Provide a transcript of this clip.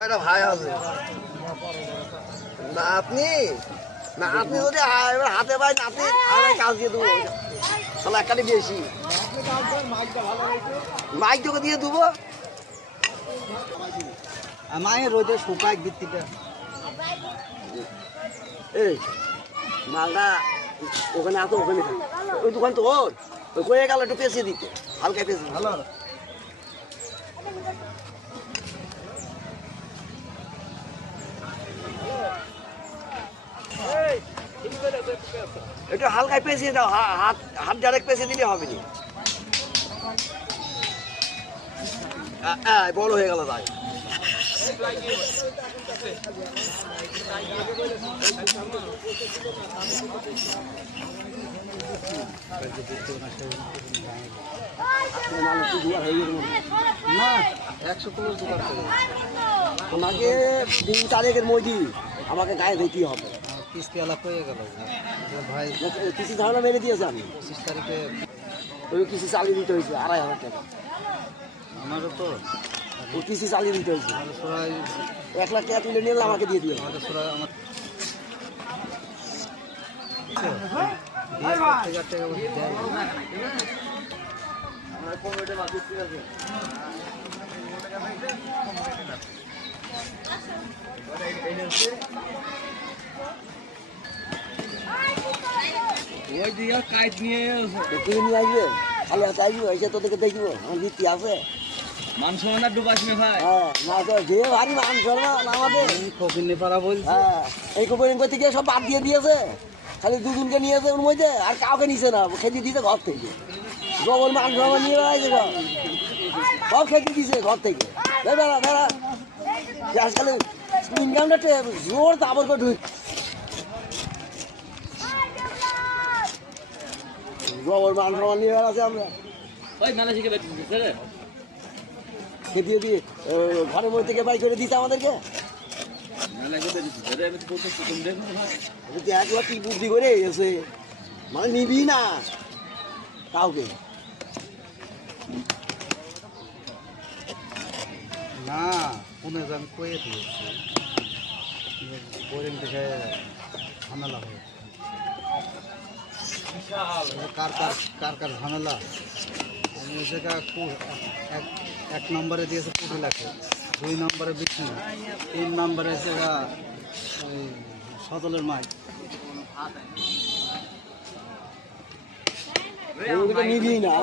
একটা ভাই আছে না আপনি যদি এবার হাতে পাই নাতি আমি কাজ দিয়ে দেবো তাহলে একটাই বেশি মাইক তোকে দিয়ে দেবো মায়ের রোদে শুকায় গিত্তিটা এই মালটা ওখানে আসো ওখানে ওই দোকান তো ওর ওই কয়ে গেল একটু পেঁচিয়ে দিতে হালকা পেঁচিয়ে ভালো একটু হালকায় পেঁচিয়ে দাও হাত হাত ডাইরেক্ট পেঁচিয়ে দিলে হবে না বড় হয়ে গেল তাই না 100 কিলো জোগাড় করে তোমাকে 3 তারিখের মধ্যে আমাকে গায়ে দিতে হবে কিস্তি আলাপ হয়ে গেল ভাই কিস্তি ধারণা মেরে দিয়েছে আমি 25 তারিখে ওই কিস্তি চালিয়ে দিতে হয়েছে 2,500 টাকা আমারও তো ওই কিস্তি চালিয়ে দিতে হয়েছে সরাই 1 লাখ টাকা তুলে নিয়ে আমাকে দিয়ে দিও আমাদের সরাই আমার ওই দিয়া কাইট নিয়ে আসবে খালি হাতে আসবে এসে তোদেরকে দেখবো আমার ভিত্তি আছে মান সম্মান ডুবাস না ভাই হ্যাঁ না তো যে ভারী মান সম্মান আমাদের ফকিনে পাড়া বলছি হ্যাঁ এই কোম্পানি করতে গিয়ে সব বাদ দিয়ে দিয়েছে খালি দুজনকে নিয়েছে ওর মধ্যে আর কাউকে নিছে না খেতে দিয়েছে ঘর থেকে গোবর মান সম্মান নিয়ে বেড়াইছে সব খেতে দিয়েছে ঘর থেকে বেড়া বেড়া আজকাল ইনকামটা জোর তাবর করে ঢুক গোবর মান সম্মান নিয়ে বেড়াচ্ছে আমরা ওই মেলা শিখে বেঁচে রে খেতে দিয়ে ঘরের মধ্যে থেকে বাই করে দিতে আমাদেরকে একবার কি বুদ্ধি করে এসে মানে নিবি না কাউকে না পুনে আমি কয়ে দিয়েছি বোরিং দেখে ঝামেলা হয়েছে কার কার কার কার ঝামেলা আমি ওই জায়গা এক নম্বরে দিয়েছে 20 লাখে 2 নম্বরে বিক্রি 3 নম্বরে জায়গা ওই সদলের মাছ নিবি না